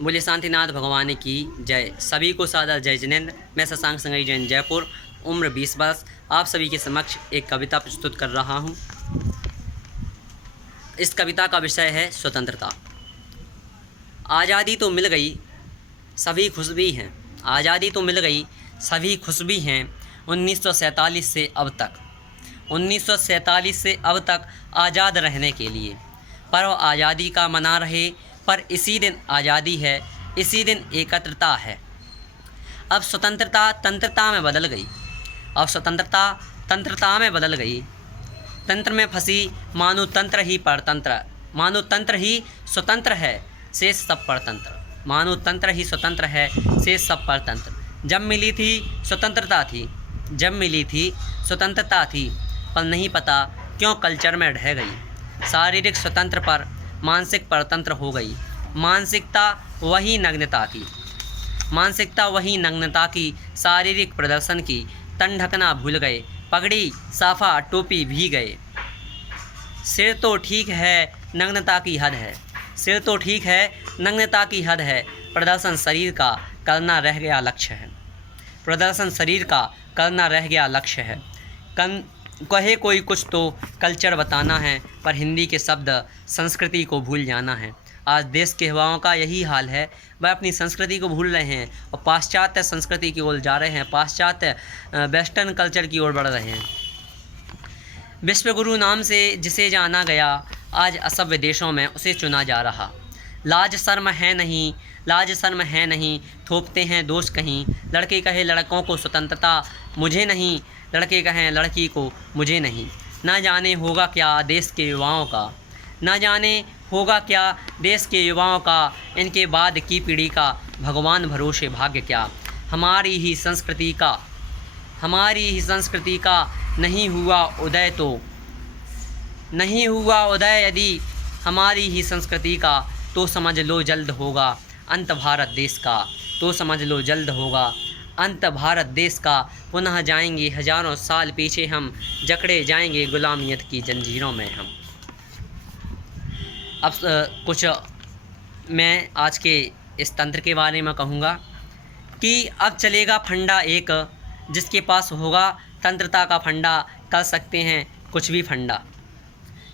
बोले शांतिनाथ भगवान की जय। सभी को सादर जय जिनेंद्र। मैं शशांक संगई जैन जयपुर, उम्र 20 वर्ष। आप सभी के समक्ष एक कविता प्रस्तुत कर रहा हूँ। इस कविता का विषय है स्वतंत्रता। आज़ादी तो मिल गई, सभी खुश भी हैं। आज़ादी तो मिल गई, सभी खुश भी हैं। 1947 से अब तक 1947 से अब तक आज़ाद रहने के लिए पर्व आज़ादी का मना रहे। पर इसी दिन आज़ादी है, इसी दिन एकत्रता है। अब स्वतंत्रता तंत्रता में बदल गई, अब स्वतंत्रता तंत्रता में बदल गई। तंत्र में फंसी मानो तंत्र ही परतंत्र, मानो तंत्र ही स्वतंत्र है, शेष सब परतंत्र। मानो तंत्र ही स्वतंत्र है, शेष सब परतंत्र। जब मिली थी स्वतंत्रता थी, जब मिली थी स्वतंत्रता थी, पर नहीं पता क्यों कल्चर में ढह गई। शारीरिक स्वतंत्र पर मानसिक परतंत्र हो गई। मानसिकता वही नग्नता की, मानसिकता वही नग्नता की, शारीरिक प्रदर्शन की। तन ढकना भूल गए, पगड़ी साफा टोपी भी गए। सिर तो ठीक है, नग्नता की हद है। सिर तो ठीक है, नग्नता की हद है। प्रदर्शन शरीर का करना रह गया लक्ष्य है। प्रदर्शन शरीर का करना रह गया लक्ष्य है। कहे कोई कुछ तो कल्चर बताना है, पर हिंदी के शब्द संस्कृति को भूल जाना है। आज देश के युवाओं का यही हाल है, वह अपनी संस्कृति को भूल रहे हैं और पाश्चात्य संस्कृति की ओर जा रहे हैं, पाश्चात्य वेस्टर्न कल्चर की ओर बढ़ रहे हैं। विश्वगुरु नाम से जिसे जाना गया, आज असभ्य देशों में उसे चुना जा रहा। लाज शर्म है नहीं, लाज शर्म है नहीं, थोपते हैं दोष कहीं। लड़के कहे लड़कों को स्वतंत्रता मुझे नहीं, लड़के कहें लड़की को मुझे नहीं। ना जाने होगा क्या देश के युवाओं का, ना जाने होगा क्या देश के युवाओं का, इनके बाद की पीढ़ी का भगवान भरोसे भाग्य क्या। हमारी ही संस्कृति का, हमारी ही संस्कृति का नहीं हुआ उदय, तो नहीं हुआ उदय यदि हमारी ही संस्कृति का, तो समझ लो जल्द होगा अंत भारत देश का। तो समझ लो जल्द होगा अंत भारत देश का। पुनः जाएंगे हजारों साल पीछे हम, जकड़े जाएंगे गुलामियत की जंजीरों में हम। अब कुछ मैं आज के इस तंत्र के बारे में कहूँगा कि अब चलेगा फंडा एक, जिसके पास होगा तंत्रता का फंडा, कर सकते हैं कुछ भी फंडा।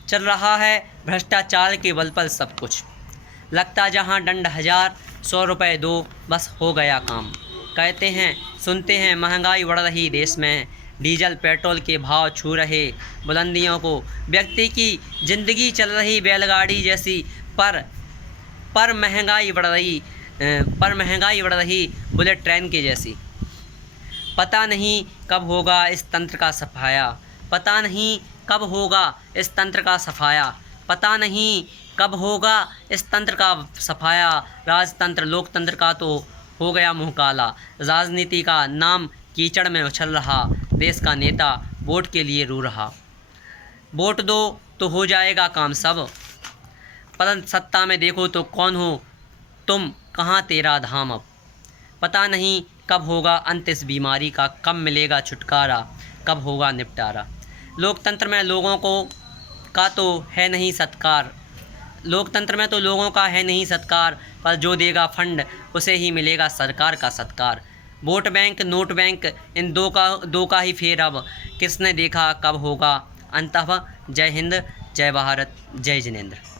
चल रहा है भ्रष्टाचार के बल पर सब कुछ, लगता जहाँ दंड 1000, 100 रुपये दो बस हो गया काम। कहते हैं सुनते हैं महंगाई बढ़ रही देश में, डीजल पेट्रोल के भाव छू रहे बुलंदियों को। व्यक्ति की ज़िंदगी चल रही बैलगाड़ी जैसी, पर महंगाई बढ़ रही बुलेट ट्रेन की जैसी। पता नहीं कब होगा इस तंत्र का सफाया, पता नहीं कब होगा इस तंत्र का सफाया। पता नहीं कब होगा इस तंत्र का सफाया। राजतंत्र लोकतंत्र का तो हो गया मुँह काला। राजनीति का नाम कीचड़ में उछल रहा, देश का नेता वोट के लिए रो रहा। वोट दो तो हो जाएगा काम सब, पर सत्ता में देखो तो कौन हो तुम, कहाँ तेरा धाम अब। पता नहीं कब होगा अंत इस बीमारी का, कब मिलेगा छुटकारा, कब होगा निपटारा। लोकतंत्र में लोगों का तो है नहीं सत्कार, लोकतंत्र में तो लोगों का है नहीं सत्कार, पर जो देगा फंड उसे ही मिलेगा सरकार का सत्कार। वोट बैंक नोट बैंक इन दो का ही फेर अब, किसने देखा कब होगा अंत। जय हिंद, जय भारत, जय जिनेंद्र।